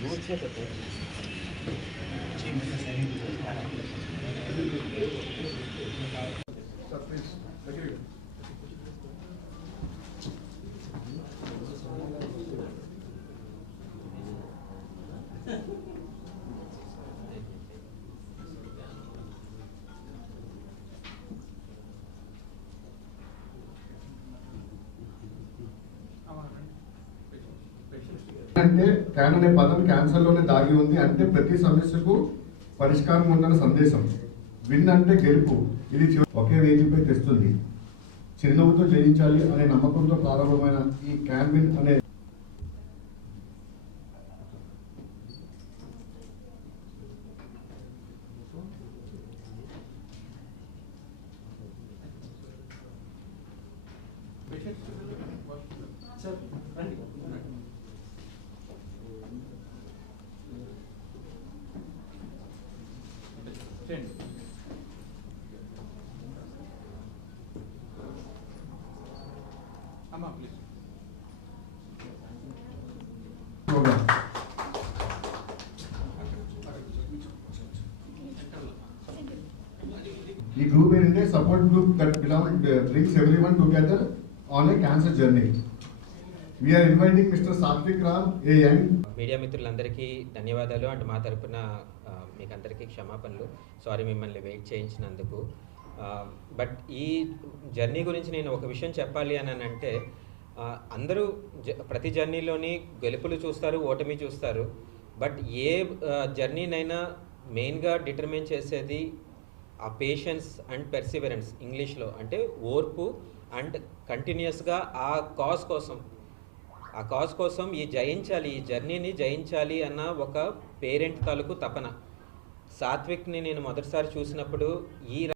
रोज से करते हैं అంటే క్యాన్ అనే పదం క్యాన్సర్లోనే దాగి ఉంది అంటే ప్రతి సమస్యకు పరిష్కారం ఉందన్న సందేశం. విన్ అంటే గెలుపు. ఇది ఒకే వేదికపై తెస్తుంది. చిరునవ్వుతో జయించాలి అనే నమ్మకంతో ప్రారంభమైన ఈ క్యాన్ విన్ అనే అమ్మా ప్లీజ్ ప్రోగ్రామ్ ఈ గ్రూప్ ఏంటంటే support group that belong brings every one together on a cancer journey we are inviting mister Sathvik Ram a young media మిత్రులందరికీ ధన్యవాదాలు. అండ్ మా తరపున మీకు అందరికీ క్షమాపణలు. సారీ మిమ్మల్ని వెయిట్ చేయించినందుకు. బట్ ఈ జర్నీ గురించి నేను ఒక విషయం చెప్పాలి అని అంటే అందరూ ప్రతి జర్నీలోని గెలుపులు చూస్తారు ఓటమి చూస్తారు. బట్ ఏ జర్నీనైనా మెయిన్గా డిటర్మిన్ చేసేది ఆ పేషెన్స్ అండ్ పెర్సివరెన్స్ ఇంగ్లీష్లో అంటే ఓర్పు అండ్ కంటిన్యూస్గా ఆ కాజ్ కోసం. ఆ కాజ్ కోసం ఈ జయించాలి ఈ జర్నీని జయించాలి అన్న ఒక పేరెంట్ తాలూకు తపన. సాత్విక్ని నేను మొదటిసారి చూసినప్పుడు ఈ